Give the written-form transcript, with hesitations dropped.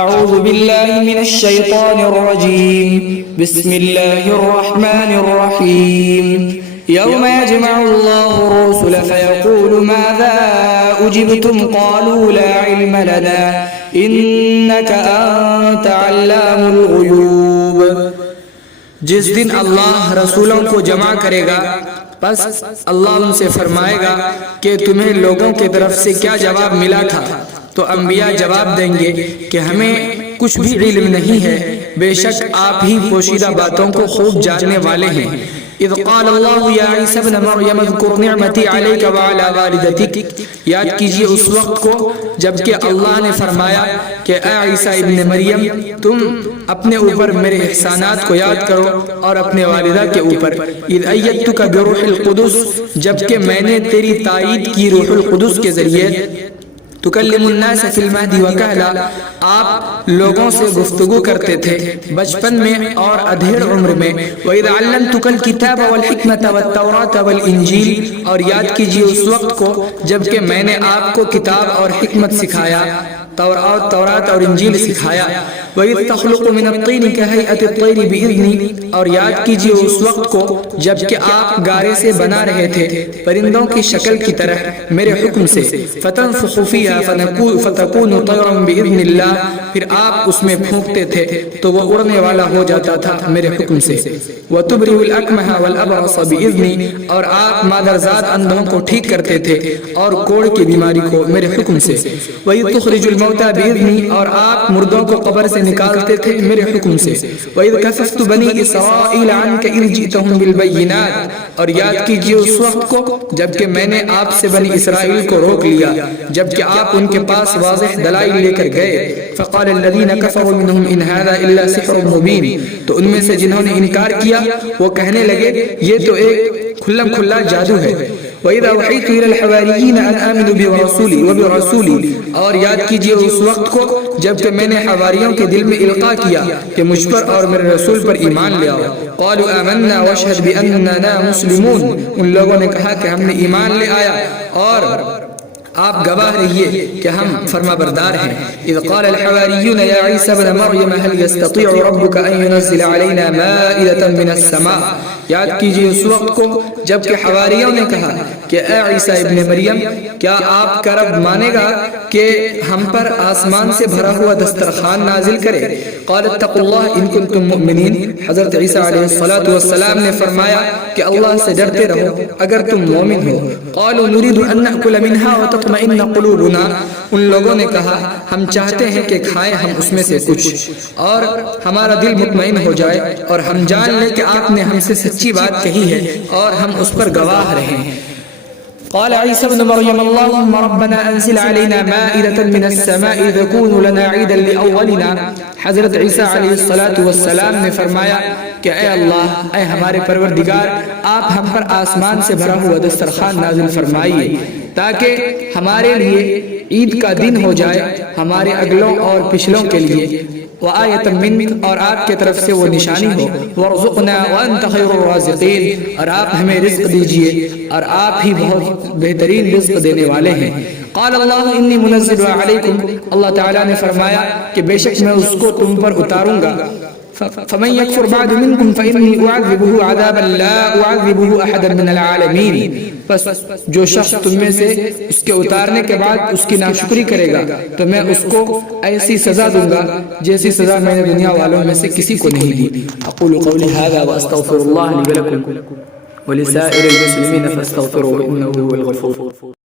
أعوذ بالله من الشيطان الرجيم بسم الله الرحمن الرحيم يوم يجمع الله الرسل فيقول ماذا أجبتم قالوا لا علم لنا إنك أنت علام الغيوب. جس دن اللہ رسولوں کو جمع کرے گا پس اللہ ان سے فرمائے گا کہ تمہیں لوگوں کی طرف سے کیا جواب ملا تھا؟ تو انبیاء جواب دیں گے کہ ہمیں کچھ بھی علم نہیں ہے، بے شک آپ ہی پوشیدہ باتوں کو خوب جاننے والے ہیں. اذ قال اللہ یا عیسی ابن مریم اذکر نعمتی علیک وعلی والدتک، یاد کیجئے اس وقت کو جبکہ اللہ نے فرمایا کہ اے عیسی ابن مریم تم اپنے اوپر میرے احسانات کو یاد کرو اور اپنے والدہ کے اوپر. اذ ایدتک بروح القدس، جبکہ میں نے تیری تائید کی روح القدس کے ذریعے. تکلم الناس فی المہد وکہلا، آپ لوگوں سے گفتگو کرتے تھے بچپن میں اور ادھیڑ عمر میں. وَإِذْ عَلَّمْتُكَ الْكِتَابَ وَالْحِکْمَةَ وَالتَّوْرَاةَ وَالْإِنْجِیلَ، اور یاد کیجئے اس وقت کو جبکہ میں نے آپ کو کتاب اور حکمت سکھایا، تورات اور انجیل سکھایا. وَإِذْ تَخْلُقُ مِنَ الطِّينِ كَهَيْئَةِ الطَّيْرِ بِإِذْنِی، اور یاد کیجئے اس وقت کو جبکہ آپ گارے سے بنا رہے تھے پرندوں کی شکل کی طرح میرے حکم سے. فَتَنفُخُ فِيهَا فَتَكُونُ طَيْرًا بِإِذْنِ اللَّهِ، پھر آپ اس میں پھونکتے تھے تو وہ اڑنے والا ہو جاتا تھا میرے حکم سے. وَتُبْرِئُ الْأَكْمَحَ وَالْأَبْرَصَ بِإِذْنِی، اور آپ مادرزاد اندھوں کو ٹھیک کرتے تھے اور کوڑ کی بیماری کو میرے حکم سے. وَإِذْ تُخْرِجُ الْمَوْتَى بِإِذْنِی، اور آپ مردوں کو قبر سے نکالتے تھے میرے حکم سے. وَإِذْ كَفَفْتُ بَنِي إِسْرَائِيلَ عَنْكَ إِذْ جِئْتَهُم بِالْبَيِّنَاتِ، اور یاد کیجئے اس وقت کو جبکہ میں نے آپ سے بنی اسرائیل کو روک لیا جبکہ آپ ان کے پاس واضح دلائل لے کر گئے. فَقَالَ الَّذِينَ كَفَرُوا مِنْهُمْ إِنْ هَذَا إِلَّا سِحْرٌ مُبِينٌ، تو ان میں سے جنہوں نے انکار کیا وہ کہنے لگے یہ تو ایک کھلم کھلا جادو ہے. وَإِذَا وَحِيتُ إِلَى الْحَوَارِيِّينَ أَنْ آمِنُوا بِرَسُولِي وَبِرَسُولِي، اور یاد کیجئے اس وقت کو جبکہ میں نے حواریوں کے دل میں القاء کیا کہ مجھ پر اور میرے رسول پر ایمان لے آؤ. قَالُوا آمَنَّا وَاشْهَدْ بِأَنَّنَا مُسْلِمُونَ، ان لوگوں نے کہا کہ ہم نے ایمان لے آیا اور آپ گواہ رہیے کہ ہم فرما بردار ہیں. اذ قال الحواریون یا عیسی ابن مریم هل يستطيع ربك ان ينزل علينا مائدة من السماء، یاد کیجئے اس وقت کو جبکہ حواریوں نے کہا کہ اے عیسی ابن مریم کیا آپ کا رب مانے گا کہ ہم پر آسمان سے بھرا ہوا دسترخوان نازل کرے. قال اتقوا اللہ ان کنتم مؤمنین، حضرت عیسیٰ علیہ السلام نے فرمایا کہ اللہ سے ڈرتے رہو اگر تم مومن ہو. قالوا نريد ان ناكل منها وتطمئن قلوبنا، ان لوگوں نے کہا ہم چاہتے ہیں کہ کھائیں ہم اس میں سے کچھ اور ہمارا دل مطمئن ہو جائے اور ہم جان لیں کہ آپ نے ہم سے سچی بات کہی ہے اور ہم اس پر گواہ رہے ہیں. قال عيسى ابن مريم اللهم ربنا انزل علينا مائدة من السماء تكون لنا عيدا لأولنا، حضرت عیسیٰ علیہ السلام نے فرمایا کہ اے اللہ، اے ہمارے پروردگار، آپ ہم پر آسمان سے بھرا ہوا دسترخوان نازل فرمائیے تاکہ ہمارے لیے عید کا دن ہو جائے ہمارے اگلوں اور پچھلوں کے لیے. وآیۃ منک، اور آپ کے طرف سے وہ نشانی ہو. وارزقنا وانت خیر الرازقین، اور آپ ہمیں رزق دیجئے اور آپ ہی بہت بہترین رزق دینے والے ہیں. قال اللہ انی منزل علیکم، اللہ تعالیٰ نے فرمایا کہ بے شک میں اس کو تم پر اتاروں گا. فمن يكفر بعد منكم فإني أعذبه عذابا لا أعذبه أحدا من العالمين، بس جو شخص تم میں سے اس کے اتارنے کے بعد اس کی ناشکری کرے گا تو میں اس کو ایسی سزا دوں گا جیسی سزا میں نے دنیا والوں میں سے کسی کو نہیں دی. اقول قولی هذا واستغفر الله لي ولكم ولسائر المسلمين فاستغفروه انه هو الغفور.